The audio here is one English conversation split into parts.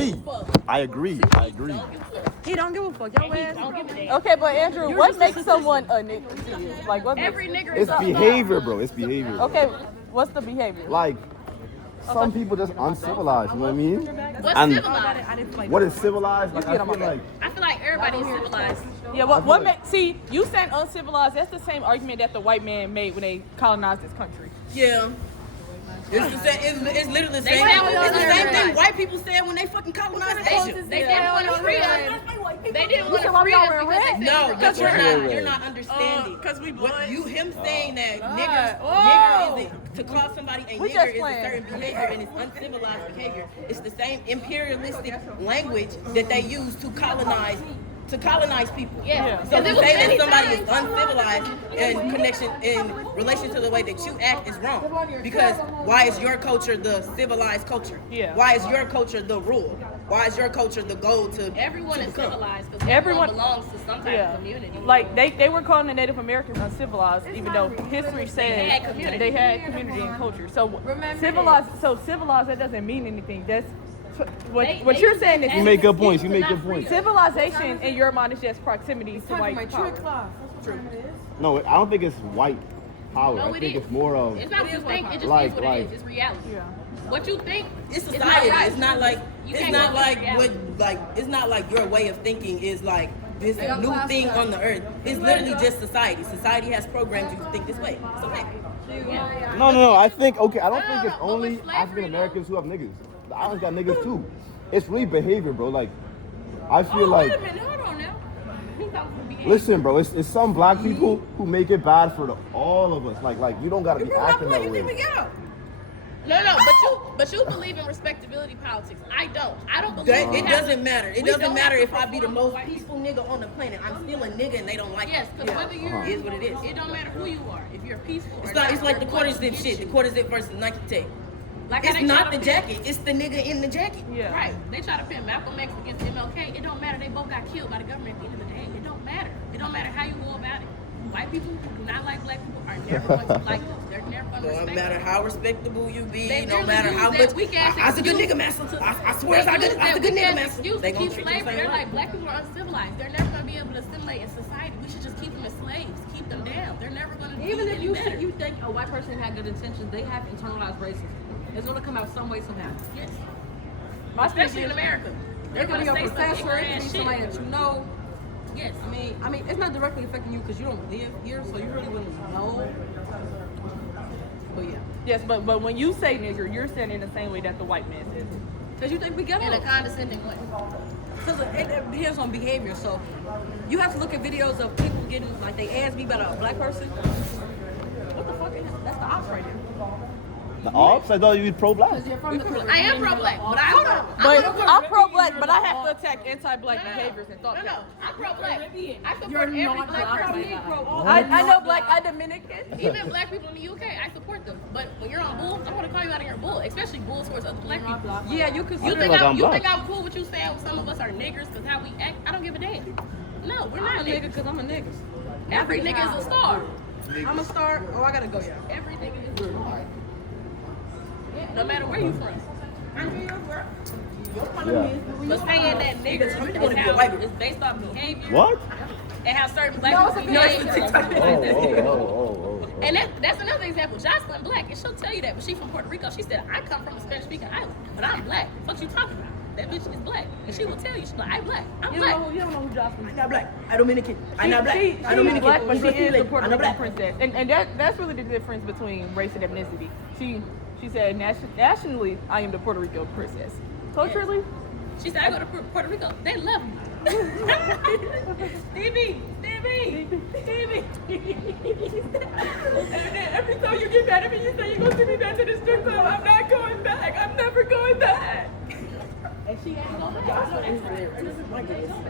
agree. I agree. He don't give a fuck. Your ass. Okay, but Andrew, what makes someone a nigga to you? Like, what Every nigger It's behavior, bro. It's behavior. Okay, what's the behavior? Like, some people just uncivilized, you know what I mean? What's And civilized? what is civilized? Like, I feel like Everybody's civilized. Yeah, what makes, see, you saying uncivilized, that's the same argument that the white man made when they colonized this country. Yeah. It's literally the same. It's the same thing white people said when they fucking colonized Asia. They didn't want to free us. They didn't want to free us because they said no, because you're not understanding. Because we him saying that nigger is to call somebody a nigger is a certain behavior and it's uncivilized behavior. It's the same imperialistic language that they use to colonize people. Yeah. So to say that somebody is uncivilized in relation to the way that you act is wrong. Because why is your culture the civilized culture? Yeah. Why is your culture the rule? Why is your culture the goal to everyone is civilized because everyone belongs to some type of community. Like they were calling the Native Americans uncivilized, even though history says they had community and culture. So civilized that doesn't mean anything. That's what you're saying is you make good points. Civilization in your mind is just proximity to white power. No, I don't think it's white power. No, I think it's more of. It's not what you think. It just like, is what it is. It's reality. Yeah. What you think? It's society. It's not like it's not like your way of thinking is like this new thing on the earth. It's literally just society. Society has programmed you to think this way. It's okay. Yeah. No. I don't think it's only African Americans who have niggas. The islands got niggas too. It's really behavior, bro. Like, I feel like. Wait a minute, hold on now. Listen, bro. It's some black people who make it bad for all of us. Like you don't gotta be acting that way. No, but you believe in respectability politics. I don't believe it doesn't matter. It doesn't matter if I be the most peaceful nigga on the planet. I'm still a nigga and they don't like yes, because whether you're is what it is. It don't matter who you are. If you're peaceful or it's like the quarter zip shit. The quarter zip versus Nike Tech. Like it's not the jacket, it's the nigga in the jacket. Yeah. Right. They try to pin Malcolm X against MLK. It don't matter. They both got killed by the government at the end of the day. It don't matter. It don't matter how you go about it. White people who do not like black people are never going to like them. They're never going to respect them. No matter how respectable you be, no matter how much. I was a good nigga master. I swear I was a good nigga master. They gonna treat slavery. They're like, black people are uncivilized. They're never going to be able to assimilate in society. We should just keep them as slaves. Keep them down. They're never going to do even if you think a white person had good intentions, they have internalized racism. It's going to come out some way somehow. Yes. Especially in America. They're going to be a professor, it could be somebody that you know. Yes. I mean, it's not directly affecting you because you don't live here, so you really wouldn't know. But yeah. Yes, but when you say nigger, you're saying in the same way that the white man says it. Because you think we get in a condescending way. Because it depends on behavior. So you have to look at videos of people getting like they ass beat by a black person. What the fuck is that? That's the ops right there. The ops? I thought you were pro-black. I am pro-black, but I'm pro-black, but I have to attack anti-black behaviors and thought. No, I'm pro-black. I support every black person. I know black, I Dominican. Even black people in the UK, I support them. But when you're on bull, I'm gonna call you out on your bull, especially bull towards other black people. Yeah, you think I'm cool with you saying some of us are niggers because how we act? I don't give a damn. No, we're not a nigga because I'm a nigga. Every nigga is a star. I'm a star. Oh, I gotta go. Yeah. Every nigga is a star. No matter where you from. But saying that niggas is based off behavior. What? And how certain black people behave. And that's another example. Jocelyn Black, and she'll tell you that, but she's from Puerto Rico. She said, I come from a Spanish-speaking island, but I'm black. What you talking about? That bitch is black. And she will tell you, she's like, I'm black. I'm black. You don't know who Jocelyn is. I'm not black. I'm Dominican. I'm not black. She's black, but she is a Puerto Rican black princess. And that's really the difference between race and ethnicity. She said, nationally, I am the Puerto Rico princess. Culturally? Yes. She said, I go to Puerto Rico. They love me. Stevie. And then every time you get mad at me, you say, you're going to send me back to the strip club. I'm not going back. I'm never going back. And she ain't going back.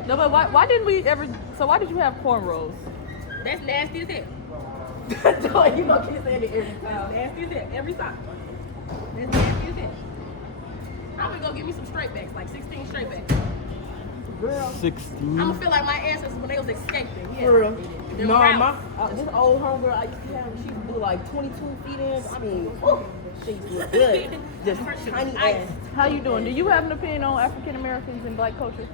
No, but why didn't we ever, so why did you have cornrows? That's nasty as hell. You gonna keep saying it every time. Nasty as hell. Every time. That's nasty as hell. I'm gonna go get me some straight backs, like 16 straight backs. 16. I'm gonna feel like my ancestors when they was escaping. Yeah. For real. This old homegirl I used to have, she blew like 22 feet in. I mean, she was good. Just tiny ass. How you doing? Do you have an opinion on African Americans and black culture?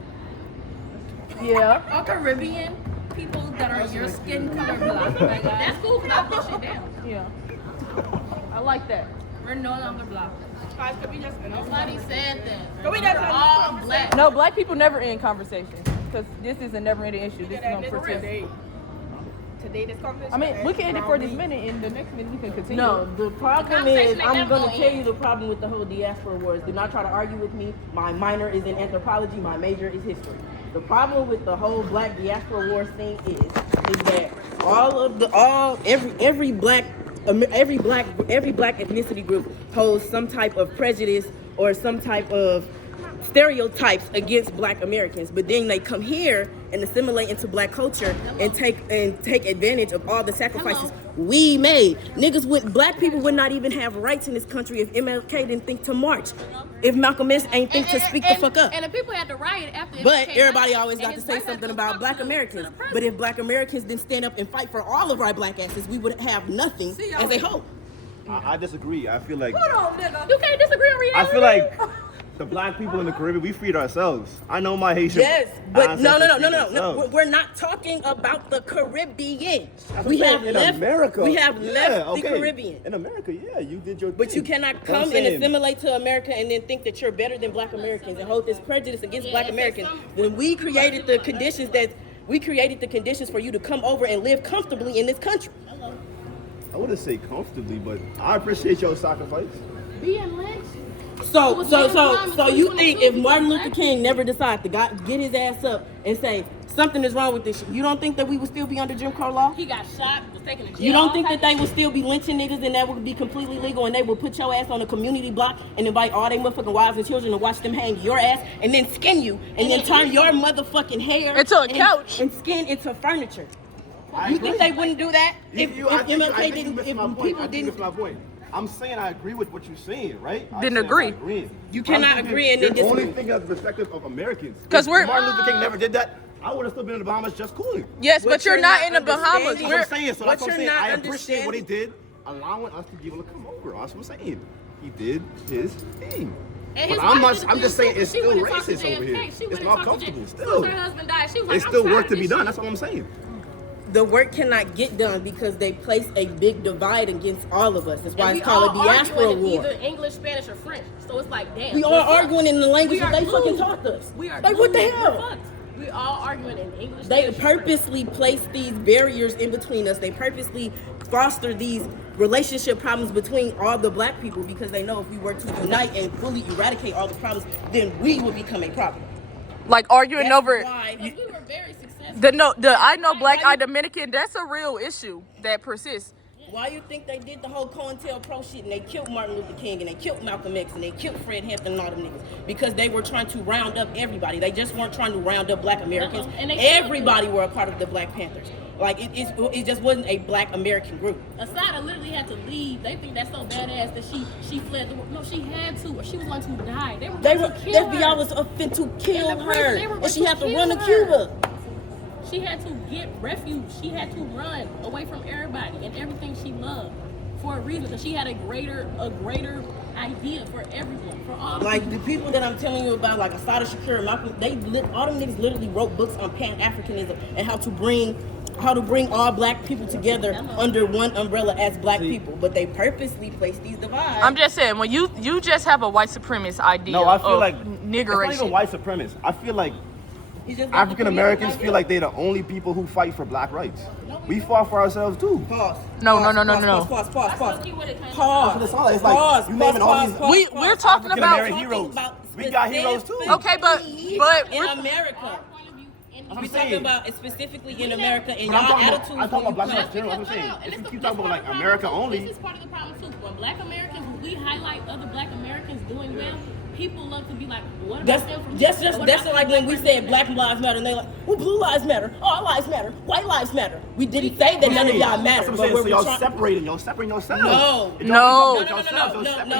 Yeah. Or Caribbean people that are your skin color black. Like, that's cool because I push it down. Yeah. I like that. We're no longer black. Nobody said that. But we got all black. No, black people never end conversation because this is a never-ending issue. This is going to persist. Today this conversation. I mean, we can end it for this minute, and the next minute we can continue. No, the problem is, I'm going to tell end. you the problem with the whole diaspora wars. Do not try to argue with me. My minor is in anthropology. My major is history. The problem with the whole black diaspora wars thing is that every black ethnicity group holds some type of prejudice or some type of stereotypes against black Americans, but then they come here and assimilate into black culture and take advantage of all the sacrifices we made. Black people would not even have rights in this country if MLK didn't think to march. If Malcolm X ain't think to speak the fuck up. And the people had to riot after. But everybody always got to say something about black Americans. But if black Americans didn't stand up and fight for all of our black asses, we would have nothing as a whole. I disagree. I feel like Hold on, nigga. You can't disagree on reality. I feel like the black people in the Caribbean, we freed ourselves. I know my Haitian. Yes, but no. ancestors. We're not talking about the Caribbean. That's We what I'm have saying, left. in America. We have left okay. the Caribbean. In America, yeah, you did your But thing. you cannot But I'm come and saying, assimilate to America and then think that you're better than black Americans and hold this prejudice against black Americans. When we created the conditions for you to come over and live comfortably in this country. I wouldn't say comfortably, but I appreciate your sacrifice. Being lynched. So you think if Martin Luther King never decided to get his ass up and say something is wrong with this shit, you don't think that we would still be under Jim Crow law? He got shot, was taken to jail. You don't think that they would still be lynching niggas and that would be completely legal and they would put your ass on a community block and invite all their motherfucking wives and children to watch them hang your ass and then skin you and then turn your motherfucking hair Into a couch and skin into furniture? I You agree. think they wouldn't do that I think you missed my point. I think you missed my point. I'm saying I agree with what you're saying, right? Didn't agree. You cannot agree and then You're only disagree. thinking of the perspective of Americans. 'Cause If we're- Martin Luther King never did that, I would have still been in the Bahamas just cooling. Yes, What but you're you're not not in the Bahamas. understanding- That's what I'm saying. So What that's what I'm you're saying. not I appreciate what he understanding- did, allowing us to be able to come over. That's what I'm saying. He did his thing. And But his I'm wife not. I'm did just too, saying but it's she still went and talked to racist over JFK. here. She It's went not and talked to comfortable. As Still, soon as her husband died, she was like, there's I'm still tired work of to this be done. shit. That's what I'm saying. The work cannot get done because they place a big divide against all of us. That's why And it's we called all a diaspora arguing in war. either English, Spanish, or French. So it's like, damn. We we're are fucked. arguing in the language We that are they fucking glued. taught us. We are Like, what the glued. hell? We're fucked. We all arguing in English. They Spanish, or French. purposely place these barriers in between us. They purposely foster these relationship problems between all the black people because they know if we were to unite and fully eradicate all the problems, then we would become a problem. Like arguing That's over why- We were very successful. the I know black eye Dominican. That's a real issue that persists. Why you think they did the whole COINTELPRO shit and they killed Martin Luther King and they killed Malcolm X and they killed Fred Hampton and all them niggas? Because they were trying to round up everybody. They just weren't trying to round up black Americans. And they Everybody were a part of the Black Panthers. Like it just wasn't a black American group. Asada literally had to leave. They think that's so badass that she fled the war. No, she had to, or she was going to die. They were They going were to kill FBI her. was up to kill In the prison, her, they were and going she to had to kill run to her. Cuba. She had to get refuge. She had to run away from everybody and everything she loved for a reason. Because she had a greater idea for everyone, for all. Like the people that I'm telling you about, like Asada Shakur, Malcolm, all them niggas literally wrote books on Pan-Africanism and how to bring all black people together under one umbrella as black people. But they purposely place these divides. I'm just saying when you just have a white supremacist idea No, I feel of like it's not even niggeration. white supremacists. I feel like It's just like African the Americans community feel like they're the only people who fight for black rights. We fought for ourselves too. Pause. No. Pause. That's Pause. low-key what it came Pause. It's like you naming all these We're talking African about American heroes. We got heroes too. okay, but in we're, America. I'm We saying. talking about it specifically in America and But y'all attitudes. I'm talking when about you black come- lives general. I'm saying And if you this keep is talking about part like of the America problem, too. only, This is part of the problem too. When black Americans, when we highlight other black Americans doing well, people love to be like, what about That's them from just What that's about like them when we from said Black Lives Matter, and they like, well, Blue Lives Matter, all lives matter, white lives matter. We didn't say that none of y'all matter, That's but what I'm saying. we're So y'all separating yourselves. No. If No. y'all be talking about yourselves,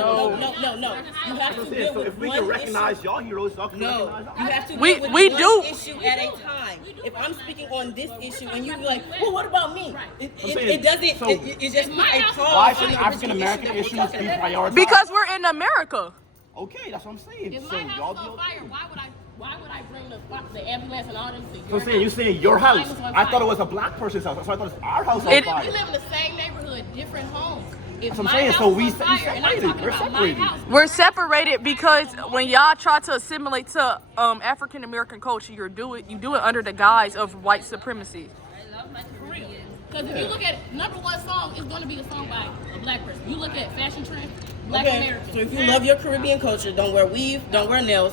No. You have to So deal if with we one can recognize issue. y'all heroes, y'all can No, recognize you y'all. have to We- deal with we one do. issue at a time. If I'm speaking on this issue and you be like, well, what about me? It doesn't. So- It just puts a pause. Why on should the African original American issue that we're issues talking be about. prioritized? Because we're in America. Okay, that's what I'm saying. If So my house y'all is on do fire, why would I bring the ambulance and all them to So your I'm saying, you're house? saying your Mine house. was on I thought it fire. was a black person's house. So I thought it's our house on It- fire. We live in the same neighborhood, different homes. If That's what I'm my saying, house so is we on fire, and I'm separated. talking We're about separated. my house, We're separated because when y'all try to assimilate to African American culture, you do it under the guise of white supremacy. for real. Because if you look at number one song, it's going to be a song by a black person. You look at fashion trends, Black Okay, American. so if you love your Caribbean culture, don't wear weave, don't wear nails,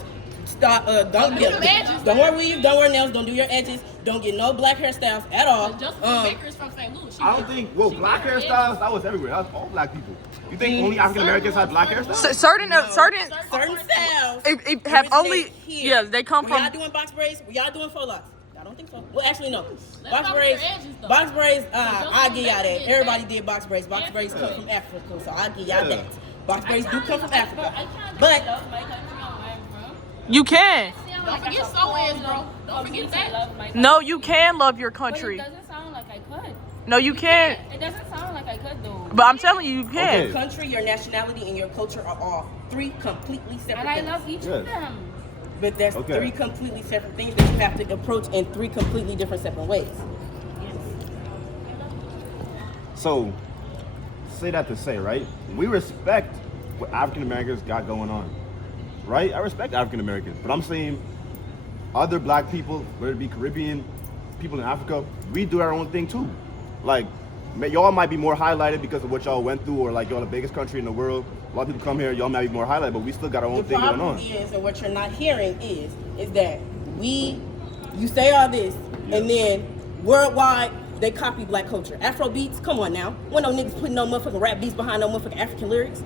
don't do them edges. don't wear weave, don't wear nails, don't do your edges, don't get no black hairstyles at all. Justin Baker is from St. Louis. I don't think, well, black hairstyles, that was everywhere. That was all black people. You think only African Americans had black hairstyles? Certain Certain styles it have originate only here. they come Were from. y'all doing box braids? Were y'all doing faux locks? I don't think so. Well, actually, no. Let's Box start with braids. your edges, though. Box braids. Justin I'll give y'all Baker that. did Everybody that. did box braids. Box braids come from Africa, so I'll give y'all Yeah. that. Box braids do come from Africa, I but love my country on where I'm from. You can. Don't forget so-ins, bro. Don't forget that. No, you can love your But country. it doesn't sound like I could. No, you can't. It doesn't sound like I could though. But I'm telling you, you can. Okay. your country, your nationality, and your culture are all three completely separate And I things. love each Yeah. of them. But there's Okay. three completely separate things that you have to approach in three completely different separate ways. So, say that to say, right? We respect what African Americans got going on, right? I respect African Americans, but I'm saying other black people, whether it be Caribbean, people in Africa, we do our own thing too. Like, y'all might be more highlighted because of what y'all went through, or like y'all the biggest country in the world. A lot of people come here, y'all might be more highlighted, but we still got our own The thing going problem on. is, and what you're not hearing is that you say all this, and then worldwide they copy black culture. Afro beats, come on now. When no niggas putting no motherfucking rap beats behind no motherfucking African lyrics,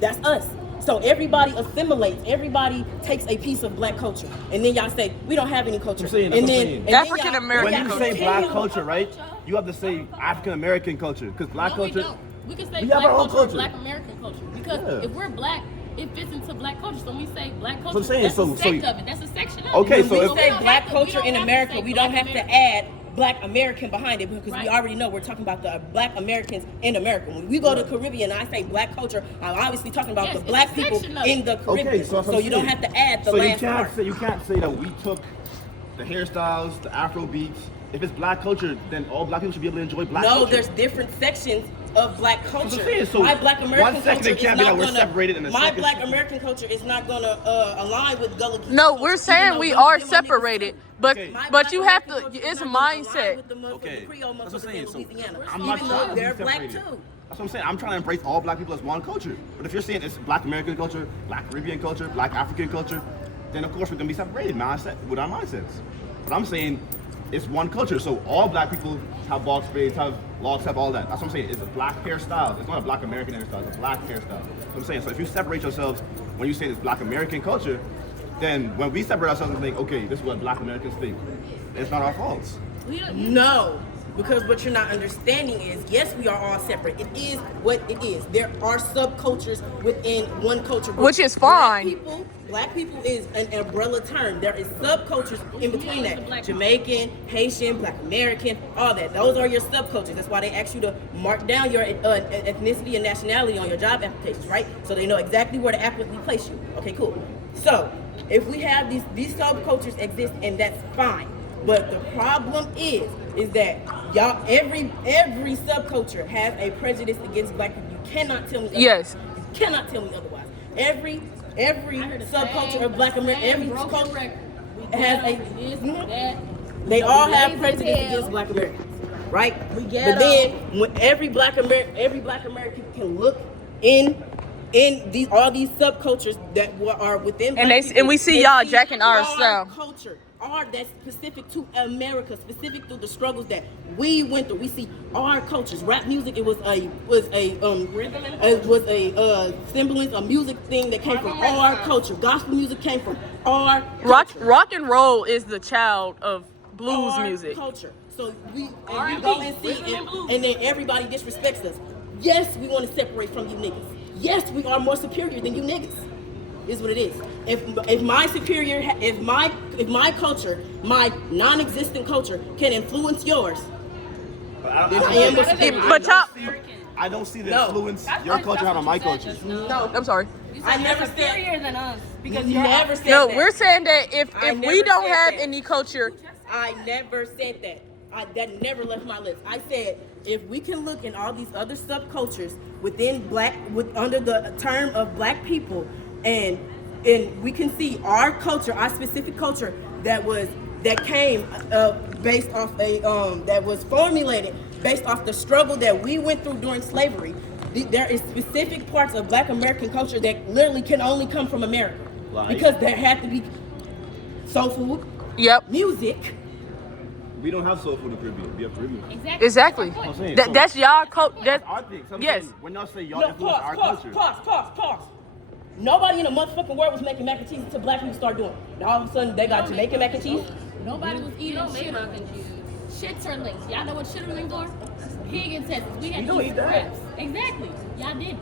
that's us. So everybody assimilates, everybody takes a piece of black culture, and then y'all say we don't have any culture. I'm saying, that's and what I'm then saying. and then African y'all- American When y'all you say continue- black culture, right? You have to say African American culture, because black No, we culture. don't. We can say we black have our own culture, culture. Black American culture. Because Yeah. if we're black, it fits into black culture. So when we say black culture, I'm saying, that's so- a sect so- of it. That's a section of Okay, it. so When if- we say don't black have to- culture we in don't have to America, say we don't Black have to American. add black American behind it because Right. we already know we're talking about the black Americans in America. When we go to Caribbean and I say black culture, I'm obviously talking about Yes, the it's black a people section of in the it. Caribbean. Okay, so that's what I'm you don't saying. have to add the So last part. you can't say that we took the hairstyles, the Afro beats. If it's black culture, then all black people should be able to enjoy black No, culture. there's different sections of black culture. what I'm saying. So my black American one second culture it can't is be not that we're gonna. separated in the My second black second. American culture is not gonna align with Gullah Geechee No, culture, we're even saying though we them are niggas separated, too. but Okay. My but black you have American to. culture It's is not gonna align mindset. with the motherfucking Okay, Creole that's what I'm motherfuckers saying. in So Louisiana, I'm not even trying though to be they're black separated. too. That's what I'm saying. I'm trying to embrace all black people as one culture. But if you're saying it's black American culture, black Caribbean culture, black African culture, then of course we're gonna be separated mindset with our mindsets. But I'm saying it's one culture. So all black people have box braids, have locks, have all that. That's what I'm saying. It's a black hairstyle. It's not a black American hairstyle. It's a black hairstyle. That's what I'm saying. So if you separate yourselves when you say it's black American culture, then when we separate ourselves and think, okay, this is what black Americans think, it's not our fault. No, because what you're not understanding is, yes, we are all separate. It is what it is. There are subcultures within one culture group. Which is fine. Black people is an umbrella term. There is subcultures in between that. Jamaican, Haitian, Black American, all that. Those are your subcultures. That's why they ask you to mark down your ethnicity and nationality on your job applications, right? So they know exactly where to accurately place you. Okay, cool. So if we have these subcultures exist, and that's fine. But the problem is that y'all every subculture has a prejudice against black people. You cannot tell me otherwise. Yes. You cannot tell me otherwise. Every subculture of black America, every culture has a they all have prejudice against black Americans, right? But then when every black American can look in all these subcultures that are within black people And we see y'all see jacking our our style. culture. that's specific to America, specific to the struggles that we went through. We see our cultures. Rap music, it was a semblance, a music thing that came from our culture. Gospel music came from our culture. Rock and roll is the child of blues our music. Culture. So we go and see and then everybody disrespects us. Yes, we want to separate from you niggas. Yes, we are more superior than you niggas. Is what it is. If my culture, my non-existent culture can influence yours, I don't see the influence your culture had on my culture. No, I'm sorry. I never said superior than us because you you're never said No, that. we're saying that if we don't have that. any culture, I never said that. That never left my lips. I said if we can look in all these other subcultures within under the term of black people, and we can see our culture, our specific culture that came based off that was formulated based off the struggle that we went through during slavery. There is specific parts of Black American culture that literally can only come from America, because there had to be soul food, music. We don't have soul food in the Caribbean. We have Caribbean. Exactly. That's y'all culture. That's our thing. Yes. When y'all say y'all influence our culture. Pause. Nobody in the motherfucking world was making mac and cheese until black people started doing it. Now all of a sudden they got Jamaican mac and cheese. Nobody was eating shitterlings. Shitterlings. Y'all know what shitterlings are? Pig intestines. We had to eat scraps. Exactly. Y'all didn't.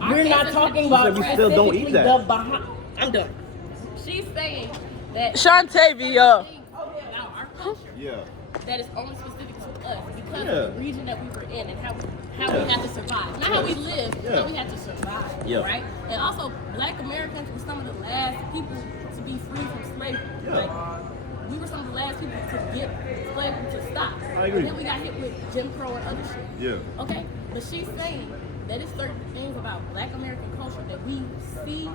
We're not talking about we still don't eat that. I'm done. She's saying that Shantavia. about our culture. Yeah. That is only specific to us because of the region that we were in and how we had to survive. Not how we live, how we had to survive. Right? And also, Black Americans were some of the last people to be free from slavery. Right? We were some of the last people to get slavery to stop. I agree. And then we got hit with Jim Crow and other shit. Yeah. Okay? But she's saying that it's certain things about Black American culture that we see,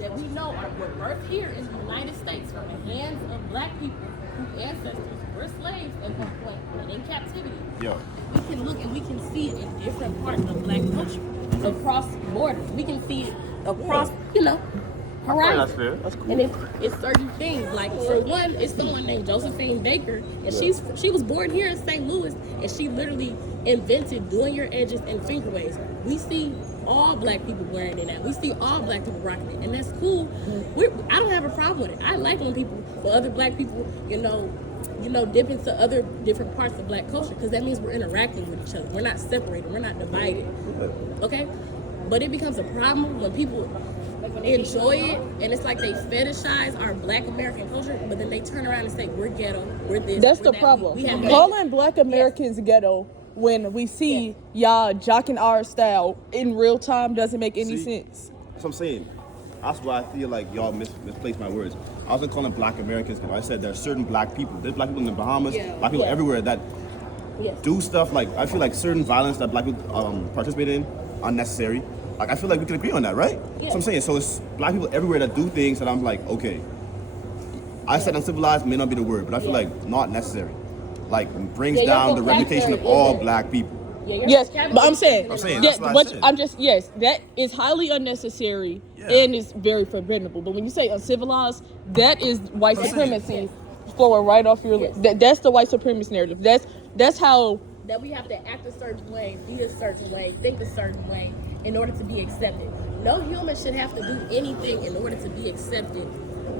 that we know were birthed here in the United States from the hands of Black people whose ancestors were slaves at one point and in captivity. Yeah. We can look and we can see it in different parts of Black culture, across borders. We can see it across, horizons. That's fair. That's cool. And it's certain things. Like for one, it's someone named Josephine Baker, and she was born here in St. Louis, and she literally invented doing your edges and finger waves. We see all Black people wearing it now. We see all Black people rocking it, and that's cool. I don't have a problem with it. I like when other Black people, dip into other different parts of Black culture, because that means we're interacting with each other. We're not separated. We're not divided. Okay? But it becomes a problem when people enjoy it, and it's like they fetishize our Black American culture, but then they turn around and say, we're ghetto, we're this, That's we're the that. problem. We have Calling Black Americans ghetto when we see y'all jocking our style in real time doesn't make any sense. That's what I'm saying. That's why I feel like y'all misplaced my words. I wasn't calling Black Americans. I said there are certain Black people. There's Black people in the Bahamas, Black people everywhere that do stuff like, I feel like certain violence that Black people participate in, unnecessary. Like, I feel like we can agree on that, right? That's what I'm saying. So it's Black people everywhere that do things that I'm like, okay. I said uncivilized may not be the word, but I feel like not necessary. Like, brings down the reputation of all Black people. Yes, but I'm saying that's that, what I said. That is highly unnecessary and is very forgettable. But when you say uncivilized, that is white supremacy flowing right off your lips. That's the white supremacist narrative. That's how that we have to act a certain way, be a certain way, think a certain way in order to be accepted. No human should have to do anything in order to be accepted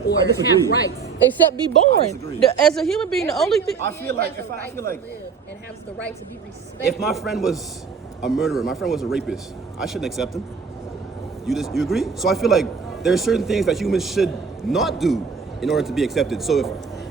or have rights. Except be born. As a human being, the only thing I feel like live and has the right to be respected. If my friend was a murderer, my friend was a rapist, I shouldn't accept him. You agree? So I feel like there are certain things that humans should not do in order to be accepted. So if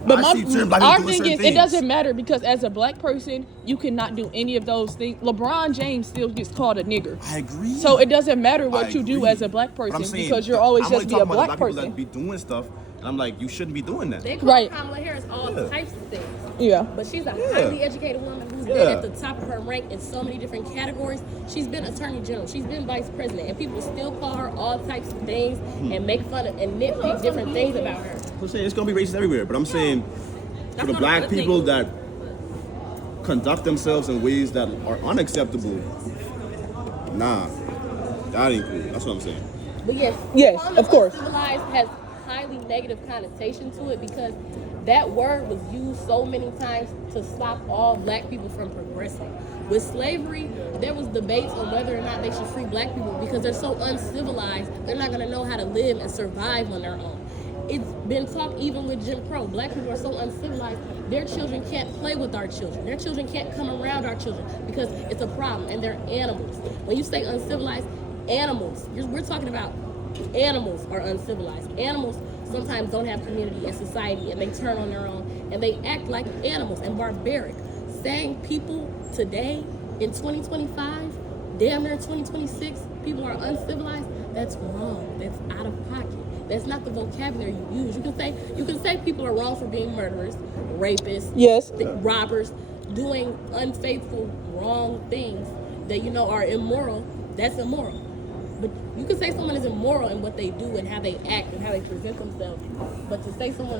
our thing is, it doesn't matter, because as a Black person, you cannot do any of those things. LeBron James still gets called a nigger. I agree. So it doesn't matter what you do as a Black person, because you're always just be a Black person. That be doing stuff, and I'm like, you shouldn't be doing that. They call Kamala Harris all types of things. Yeah. But she's a highly educated woman who's been at the top of her rank in so many different categories. She's been Attorney General. She's been Vice President. And people still call her all types of things and make fun of and nitpick different things about her. I'm saying it's going to be racist everywhere. But I'm saying for the Black people that conduct themselves in ways that are unacceptable, nah, that ain't cool. That's what I'm saying. But yes, of course. Civilized has highly negative connotation to it because that word was used so many times to stop all black people from progressing. With slavery, there was debates on whether or not they should free black people because they're so uncivilized, they're not going to know how to live and survive on their own. It's been talked even with Jim Crow. Black people are so uncivilized, their children can't play with our children. Their children can't come around our children because it's a problem, and they're animals. When you say uncivilized, animals, we're talking about animals are uncivilized. Animals sometimes don't have community and society, and they turn on their own, and they act like animals and barbaric. Saying people today in 2025, damn near 2026, people are uncivilized, that's wrong. That's out of pocket. That's not the vocabulary you use. You can say people are wrong for being murderers, rapists, Yes. robbers, doing unfaithful, wrong things that you know are immoral. That's immoral. But you can say someone is immoral in what they do and how they act and how they present themselves. But to say someone